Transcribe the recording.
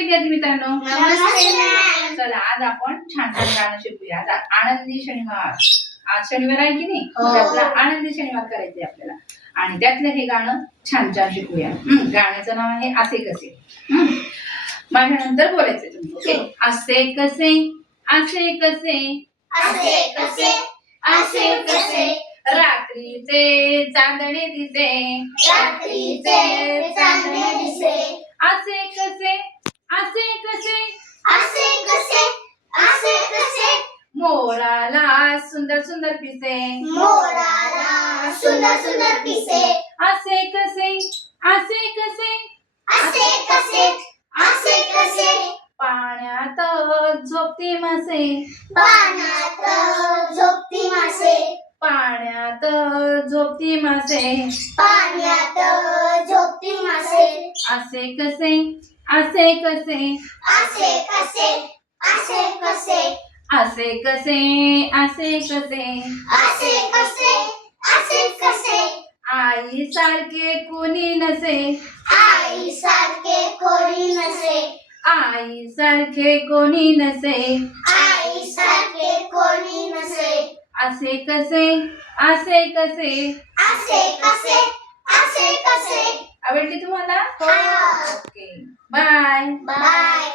विद्यार्थी मित्रांनो, नमस्ते मॅम. चला आज आपण छान छान गाणं शिकूया. आज आनंदी शनिवार, आज शनिवार आहे की नाही, हो. त्यातला आनंदी शनिवार करायचे आपल्याला आणि त्यातलं हे गाणं छान छान शिकूया. गाण्याचं नाव आहे असे कसे. माझ्या नंतर बोलायचं तुम्ही. ओके. असे कसे, असे कसे, असे कसे, असे कसे, रात्रीचे चांदणे दिसे, रात्रीचे चांदणे दिसे. असे कसे, असे कसे, असे कसे, असे कसे, मोराला सुंदर सुंदर पिसे, मोराला सुंदर सुंदर पिसे. असे कसे, असे कसे, असे कसे, असे कसे, पाण्यात झोपती मासे, पाण्यात झोपती मासे, पाण्यात झोपती मासे, पाण्यात झोपती मासे. असे कसे, असे कसे, असे कसे, असे कसे, असे कसे, असे कसे, असे कसे, असे कसे, आई सारखे कोणी नसे, आई सारखे कोणी नसे, आई सारखे कोणी नसे, आई सारखे कोणी नसे. असे कसे, असे कसे. असे कसे, असे कसे. आवडली तुम्हाला? हो. Okay, bye. बाय.